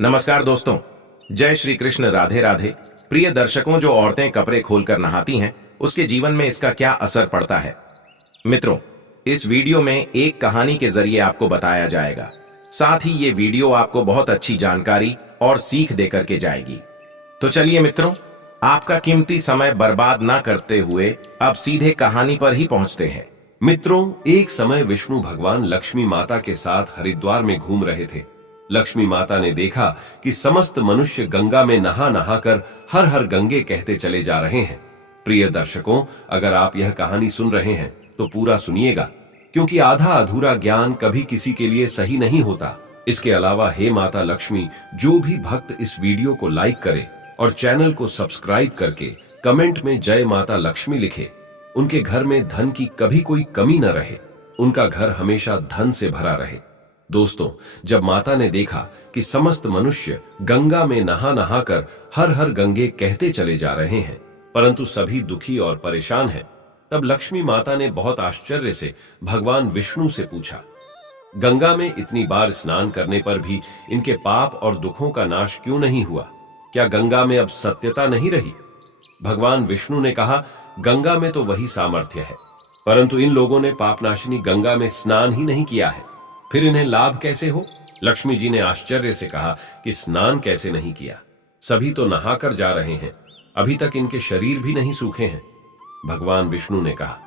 नमस्कार दोस्तों। जय श्री कृष्ण। राधे राधे। प्रिय दर्शकों, जो औरतें कपड़े खोलकर नहाती हैं उसके जीवन में इसका क्या असर पड़ता है। मित्रों, इस वीडियो में एक कहानी के जरिए आपको बताया जाएगा। साथ ही ये वीडियो आपको बहुत अच्छी जानकारी और सीख देकर के जाएगी। तो चलिए मित्रों, आपका कीमती समय बर्बाद ना करते हुए अब सीधे कहानी पर ही पहुंचते हैं। मित्रों, एक समय विष्णु भगवान लक्ष्मी माता के साथ हरिद्वार में घूम रहे थे। लक्ष्मी माता ने देखा कि समस्त मनुष्य गंगा में नहा नहाकर हर हर गंगे कहते चले जा रहे हैं। प्रिय दर्शकों, अगर आप यह कहानी सुन रहे हैं तो पूरा सुनिएगा, क्योंकि आधा अधूरा ज्ञान कभी किसी के लिए सही नहीं होता। इसके अलावा हे माता लक्ष्मी, जो भी भक्त इस वीडियो को लाइक करे और चैनल को सब्सक्राइब करके कमेंट में जय माता लक्ष्मी लिखे, उनके घर में धन की कभी कोई कमी न रहे, उनका घर हमेशा धन से भरा रहे। दोस्तों, जब माता ने देखा कि समस्त मनुष्य गंगा में नहा नहाकर हर हर गंगे कहते चले जा रहे हैं, परंतु सभी दुखी और परेशान हैं, तब लक्ष्मी माता ने बहुत आश्चर्य से भगवान विष्णु से पूछा, गंगा में इतनी बार स्नान करने पर भी इनके पाप और दुखों का नाश क्यों नहीं हुआ? क्या गंगा में अब सत्यता नहीं रही? भगवान विष्णु ने कहा, गंगा में तो वही सामर्थ्य है, परंतु इन लोगों ने पापनाशिनी गंगा में स्नान ही नहीं किया है, फिर इन्हें लाभ कैसे हो? लक्ष्मी जी ने आश्चर्य से कहा कि स्नान कैसे नहीं किया? सभी तो नहाकर जा रहे हैं, अभी तक इनके शरीर भी नहीं सूखे हैं। भगवान विष्णु ने कहा,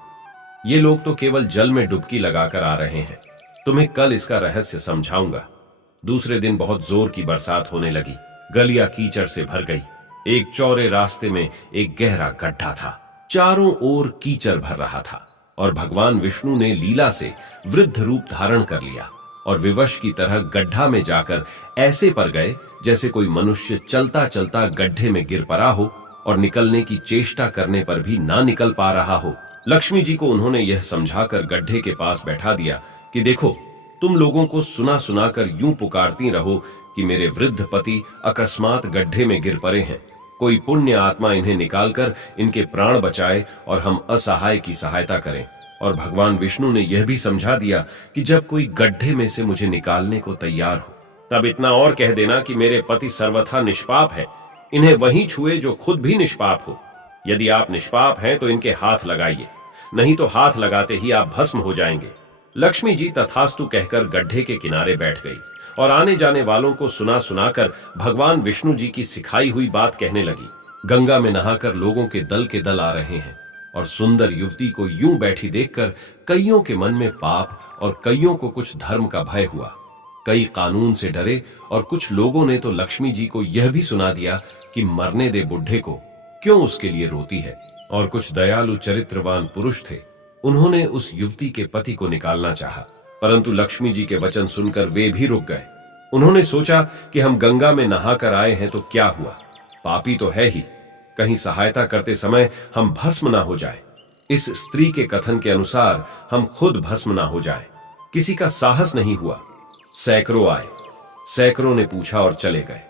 ये लोग तो केवल जल में डुबकी लगाकर आ रहे हैं, तुम्हें कल इसका रहस्य समझाऊंगा। दूसरे दिन बहुत जोर की बरसात होने लगी, गलियां कीचड़ से भर गई। एक चौड़े रास्ते में एक गहरा गड्ढा था, चारों ओर कीचड़ भर रहा था और भगवान विष्णु ने लीला से वृद्ध रूप धारण कर लिया और विवश की तरह गड्ढा में जाकर ऐसे पर गए जैसे कोई मनुष्य चलता चलता गड्ढे में गिर पड़ा हो और निकलने की चेष्टा करने पर भी ना निकल पा रहा हो। लक्ष्मी जी को उन्होंने यह समझाकर गड्ढे के पास बैठा दिया कि देखो, तुम लोगों को सुना सुनाकर यूं पुकारती रहो कि मेरे वृद्ध पति अकस्मात गड्ढे में गिर पड़े हैं, कोई पुण्य आत्मा इन्हें निकालकर इनके प्राण बचाए और हम असहाय की सहायता करें। और भगवान विष्णु ने यह भी समझा दिया कि जब कोई गड्ढे में से मुझे निकालने को तैयार हो, तब इतना और कह देना कि मेरे पति सर्वथा निष्पाप है, इन्हें वहीं छुए जो खुद भी निष्पाप हो। यदि आप निष्पाप हैं तो इनके हाथ लगाइए, नहीं तो हाथ लगाते ही आप भस्म हो जाएंगे। लक्ष्मी जी तथास्तु कहकर गड्ढे के किनारे बैठ गई और आने जाने वालों को सुना सुनाकर भगवान विष्णु जी की सिखाई हुई बात कहने लगी। गंगा में नहाकर लोगों के दल आ रहे हैं और सुंदर युवती को यूं बैठी देखकर कईयों के मन में पाप और कईयों को कुछ धर्म का भय हुआ। कई कानून से डरे और कुछ लोगों ने तो लक्ष्मी जी को यह भी सुना दिया कि मरने दे बुढ़े को, क्यों उसके लिए रोती है। और कुछ दयालु चरित्रवान पुरुष थे, उन्होंने उस युवती के पति को निकालना चाहा, परंतु लक्ष्मी जी के वचन सुनकर वे भी रुक गए। उन्होंने सोचा कि हम गंगा में नहाकर आए हैं तो क्या हुआ, पापी तो है ही, कहीं सहायता करते समय हम भस्म ना हो जाए। इस स्त्री के कथन के अनुसार हम खुद भस्म ना हो जाए। किसी का साहस नहीं हुआ। सैकड़ों आए, सैकड़ों ने पूछा और चले गए।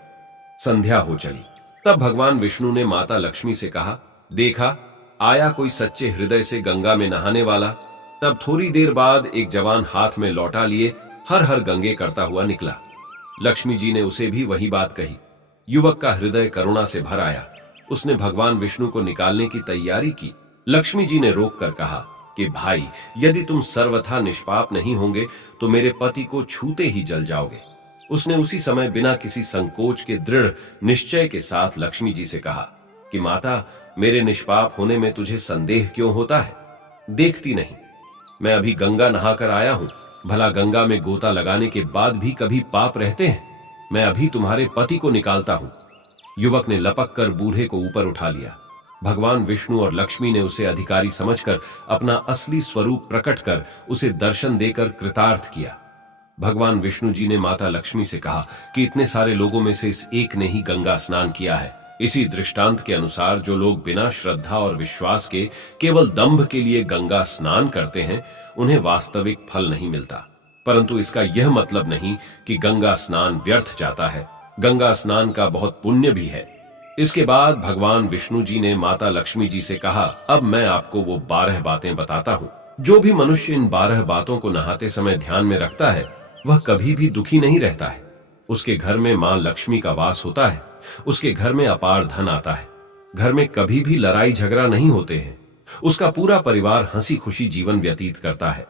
संध्या हो चली, तब भगवान विष्णु ने माता लक्ष्मी से कहा, देखा, आया कोई सच्चे हृदय से गंगा में नहाने वाला। तब थोड़ी देर बाद एक जवान हाथ में लौटा लिए हर हर गंगे करता हुआ निकला। लक्ष्मी जी ने उसे भी वही बात कही। युवक का हृदय करुणा से भर आया। उसने भगवान विष्णु को निकालने की तैयारी की। लक्ष्मी जी ने रोककर कहा कि भाई, यदि तुम सर्वथा निष्पाप नहीं होंगे तो मेरे पति को छूते ही जल जाओगे। उसने उसी समय बिना किसी संकोच के दृढ़ निश्चय के साथ लक्ष्मी जी से कहा कि माता, मेरे निष्पाप होने में तुझे संदेह क्यों होता है? देखती नहीं, मैं अभी गंगा नहाकर आया हूं। भला गंगा में गोता लगाने के बाद भी कभी पाप रहते हैं? मैं अभी तुम्हारे पति को निकालता हूं। युवक ने लपक कर बूढ़े को ऊपर उठा लिया। भगवान विष्णु और लक्ष्मी ने उसे अधिकारी समझकर अपना असली स्वरूप प्रकट कर उसे दर्शन देकर कृतार्थ किया। भगवान विष्णु जी ने माता लक्ष्मी से कहा कि इतने सारे लोगों में से इस एक ने ही गंगा स्नान किया है। इसी दृष्टांत के अनुसार जो लोग बिना श्रद्धा और विश्वास के केवल दंभ के लिए गंगा स्नान करते हैं, उन्हें वास्तविक फल नहीं मिलता। परंतु इसका यह मतलब नहीं कि गंगा स्नान व्यर्थ जाता है। गंगा स्नान का बहुत पुण्य भी है। इसके बाद भगवान विष्णु जी ने माता लक्ष्मी जी से कहा, अब मैं आपको वो 12 बातें बताता हूँ। जो भी मनुष्य इन 12 बातों को नहाते समय ध्यान में रखता है, वह कभी भी दुखी नहीं रहता है। उसके घर में मां लक्ष्मी का वास होता है, उसके घर में अपार धन आता है, घर में कभी भी लड़ाई झगड़ा नहीं होते हैं, उसका पूरा परिवार हंसी खुशी जीवन व्यतीत करता है।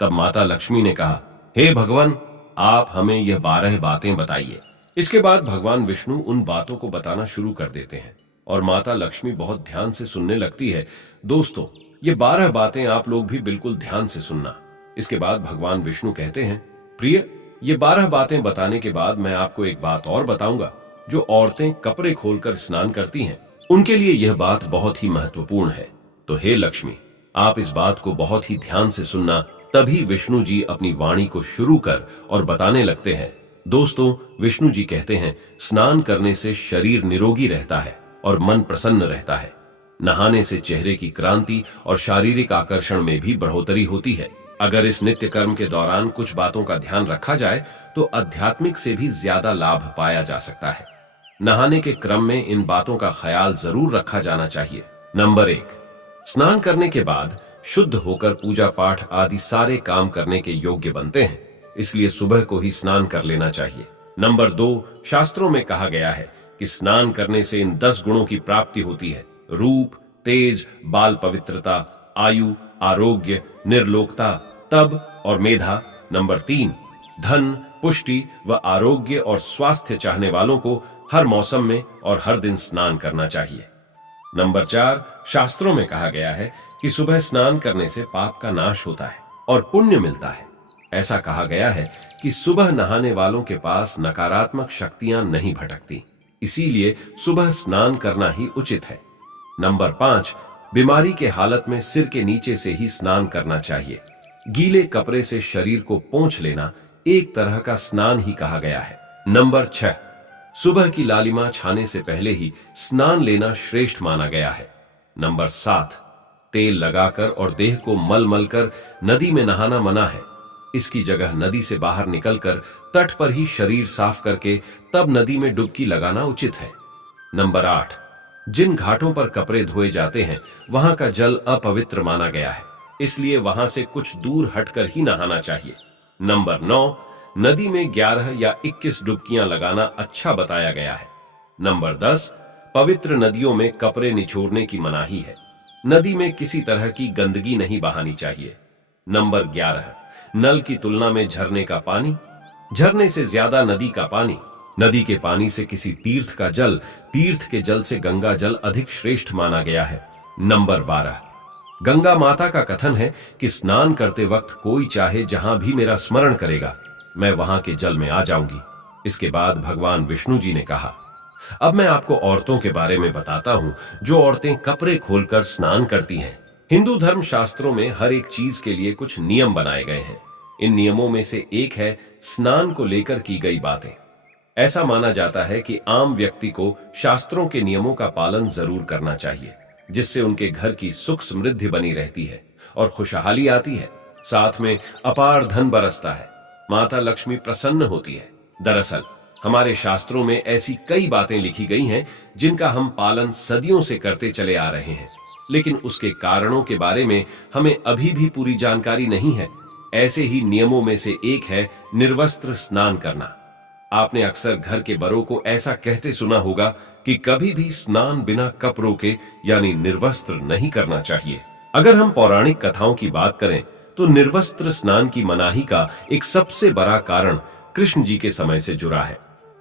तब माता लक्ष्मी ने कहा, हे भगवान, आप हमें यह 12 बातें बताइए। इसके बाद भगवान विष्णु उन बातों को बताना शुरू कर देते हैं और माता लक्ष्मी बहुत ध्यान से सुनने लगती है। दोस्तों, ये 12 बातें आप लोग भी बिल्कुल ध्यान से सुनना। इसके बाद भगवान विष्णु कहते हैं, प्रिय, ये 12 बातें बताने के बाद मैं आपको एक बात और बताऊंगा। जो औरतें कपड़े खोलकर स्नान करती हैं, उनके लिए यह बात बहुत ही महत्वपूर्ण है। तो हे लक्ष्मी, आप इस बात को बहुत ही ध्यान से सुनना। तभी विष्णु जी अपनी वाणी को शुरू कर और बताने लगते हैं। दोस्तों, विष्णु जी कहते हैं, स्नान करने से शरीर निरोगी रहता है और मन प्रसन्न रहता है। नहाने से चेहरे की क्रांति और शारीरिक आकर्षण में भी बढ़ोतरी होती है। अगर इस नित्य कर्म के दौरान कुछ बातों का ध्यान रखा जाए तो आध्यात्मिक से भी ज्यादा लाभ पाया जा सकता है। नहाने के क्रम में इन बातों का ख्याल जरूर रखा जाना चाहिए। नंबर 1, स्नान करने के बाद शुद्ध होकर पूजा पाठ आदि सारे काम करने के योग्य बनते हैं, इसलिए सुबह को ही स्नान कर लेना चाहिए। नंबर 2, शास्त्रों में कहा गया है कि स्नान करने से इन 10 गुणों की प्राप्ति होती है: रूप, तेज, बाल पवित्रता, आयु, आरोग्य, निर्लोकता, तप और मेधा। नंबर 3, धन, पुष्टि व आरोग्य और स्वास्थ्य चाहने वालों को हर मौसम में और हर दिन स्नान करना चाहिए। नंबर 4, शास्त्रों में कहा गया है कि सुबह स्नान करने से पाप का नाश होता है और पुण्य मिलता है। ऐसा कहा गया है कि सुबह नहाने वालों के पास नकारात्मक शक्तियां नहीं भटकती, इसीलिए सुबह स्नान करना ही उचित है। नंबर 5, बीमारी के हालत में सिर के नीचे से ही स्नान करना चाहिए। गीले कपड़े से शरीर को पोंछ लेना एक तरह का स्नान ही कहा गया है। नंबर 6, सुबह की लालिमा छाने से पहले ही स्नान लेना श्रेष्ठ माना गया है। नंबर 7, तेल लगाकर और देह को मल मल कर नदी में नहाना मना है। इसकी जगह नदी से बाहर निकलकर तट पर ही शरीर साफ करके तब नदी में डुबकी लगाना उचित है। नंबर 8, जिन घाटों पर कपड़े धोए जाते हैं वहां का जल अपवित्र माना गया है, इसलिए वहां से कुछ दूर हटकर ही नहाना चाहिए। नंबर 9, नदी में 11 या 21 डुबकियां लगाना अच्छा बताया गया है। नंबर 10, पवित्र नदियों में कपड़े निचोड़ने की मनाही है। नदी में किसी तरह की गंदगी नहीं बहानी चाहिए। नंबर 11, नल की तुलना में झरने का पानी, झरने से ज्यादा नदी का पानी, नदी के पानी से किसी तीर्थ का जल, तीर्थ के जल से गंगा जल अधिक श्रेष्ठ माना गया है। नंबर 12, गंगा माता का कथन है कि स्नान करते वक्त कोई चाहे जहां भी मेरा स्मरण करेगा, मैं वहां के जल में आ जाऊंगी। इसके बाद भगवान विष्णु जी ने कहा, अब मैं आपको औरतों के बारे में बताता हूं जो औरतें कपड़े खोलकर स्नान करती हैं। हिंदू धर्म शास्त्रों में हर एक चीज के लिए कुछ नियम बनाए गए हैं। इन नियमों में से एक है स्नान को लेकर की गई बातें। ऐसा माना जाता है कि आम व्यक्ति को शास्त्रों के नियमों का पालन जरूर करना चाहिए, जिससे उनके घर की सुख समृद्धि बनी रहती है और खुशहाली आती है, साथ में अपार धन बरसता है, माता लक्ष्मी प्रसन्न होती है। दरअसल हमारे शास्त्रों में ऐसी कई बातें लिखी गई हैं जिनका हम पालन सदियों से करते चले आ रहे हैं, लेकिन उसके कारणों के बारे में हमें अभी भी पूरी जानकारी नहीं है। ऐसे ही नियमों में से एक है निर्वस्त्र स्नान करना। आपने अक्सर घर के बड़ों को ऐसा कहते सुना होगा कि कभी भी स्नान बिना कपड़ों के यानी निर्वस्त्र नहीं करना चाहिए। अगर हम पौराणिक कथाओं की बात करें तो निर्वस्त्र स्नान की मनाही का एक सबसे बड़ा कारण कृष्ण जी के समय से जुड़ा है।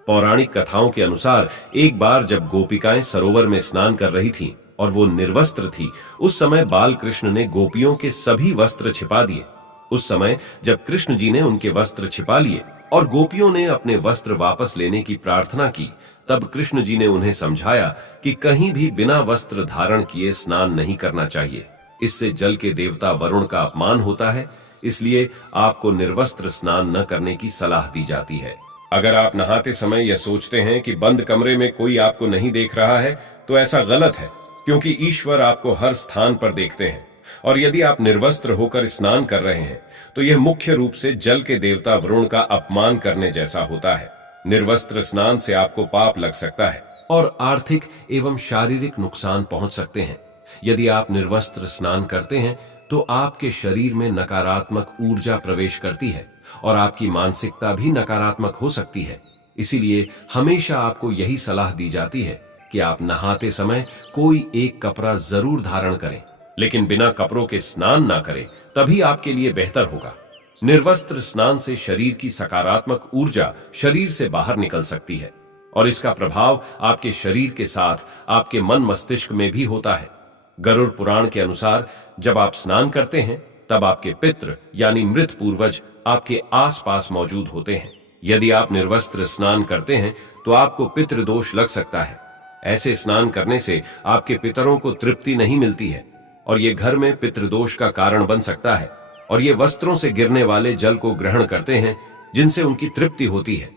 पौराणिक कथाओं के अनुसार एक बार जब गोपिकाएं सरोवर में स्नान कर रही थीं और वो निर्वस्त्र थी, उस समय बाल कृष्ण ने गोपियों के सभी वस्त्र छिपा दिए। उस समय जब कृष्ण जी ने उनके वस्त्र छिपा लिए और गोपियों ने अपने वस्त्र वापस लेने की प्रार्थना की, तब कृष्ण जी ने उन्हें समझाया कि कहीं भी बिना वस्त्र धारण किए स्नान नहीं करना चाहिए। इससे जल के देवता वरुण का अपमान होता है, इसलिए आपको निर्वस्त्र स्नान न करने की सलाह दी जाती है। अगर आप नहाते समय यह सोचते हैं कि बंद कमरे में कोई आपको नहीं देख रहा है, तो ऐसा गलत है, क्योंकि ईश्वर आपको हर स्थान पर देखते हैं। और यदि आप निर्वस्त्र होकर स्नान कर रहे हैं तो यह मुख्य रूप से जल के देवता वरुण का अपमान करने जैसा होता है। निर्वस्त्र स्नान से आपको पाप लग सकता है और आर्थिक एवं शारीरिक नुकसान पहुंच सकते हैं। यदि आप निर्वस्त्र स्नान करते हैं तो आपके शरीर में नकारात्मक ऊर्जा प्रवेश करती है और आपकी मानसिकता भी नकारात्मक हो सकती है। इसीलिए हमेशा आपको यही सलाह दी जाती है कि आप नहाते समय कोई एक कपड़ा जरूर धारण करें, लेकिन बिना कपड़ों के स्नान ना करें, तभी आपके लिए बेहतर होगा। निर्वस्त्र स्नान से शरीर की सकारात्मक ऊर्जा शरीर से बाहर निकल सकती है और इसका प्रभाव आपके शरीर के साथ आपके मन मस्तिष्क में भी होता है। गरुड़ पुराण के अनुसार जब आप स्नान करते हैं तब आपके पितृ यानी मृत पूर्वज आपके आसपास मौजूद होते हैं। यदि आप निर्वस्त्र स्नान करते हैं तो आपको पितृदोष लग सकता है। ऐसे स्नान करने से आपके पितरों को तृप्ति नहीं मिलती है और ये घर में पितृदोष का कारण बन सकता है और ये वस्त्रों से गिरने वाले जल को ग्रहण करते हैं जिनसे उनकी तृप्ति होती है।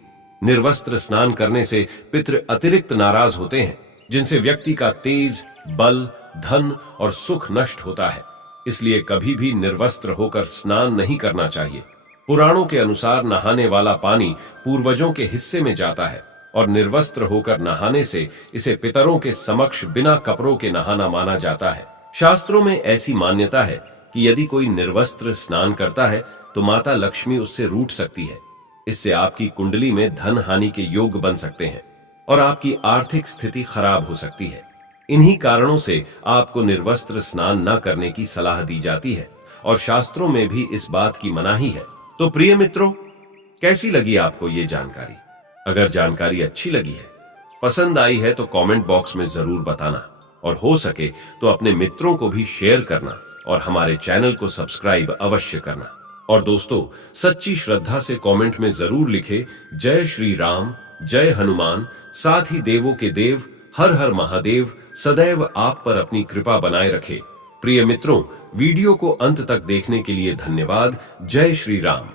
निर्वस्त्र स्नान करने से पितृ अतिरिक्त नाराज होते हैं जिनसे व्यक्ति का तेज, बल, धन और सुख नष्ट होता है। इसलिए कभी भी निर्वस्त्र होकर स्नान नहीं करना चाहिए। पुराणों के अनुसार नहाने वाला पानी पूर्वजों के हिस्से में जाता है और निर्वस्त्र होकर नहाने से इसे पितरों के समक्ष बिना कपड़ों के नहाना माना जाता है। शास्त्रों में ऐसी मान्यता है कि यदि कोई निर्वस्त्र स्नान करता है तो माता लक्ष्मी उससे रूठ सकती है। इससे आपकी कुंडली में धन हानि के योग बन सकते हैं और आपकी आर्थिक स्थिति खराब हो सकती है। इन्हीं कारणों से आपको निर्वस्त्र स्नान न करने की सलाह दी जाती है और शास्त्रों में भी इस बात की मनाही है। तो प्रिय मित्रों, कैसी लगी आपको ये जानकारी? अगर जानकारी अच्छी लगी है, पसंद आई है तो कमेंट बॉक्स में जरूर बताना और हो सके तो अपने मित्रों को भी शेयर करना और हमारे चैनल को सब्सक्राइब अवश्य करना। और दोस्तों, सच्ची श्रद्धा से कमेंट में जरूर लिखे जय श्री राम, जय हनुमान, साथ ही देवों के देव हर हर महादेव सदैव आप पर अपनी कृपा बनाए रखे। प्रिय मित्रों, वीडियो को अंत तक देखने के लिए धन्यवाद। जय श्री राम।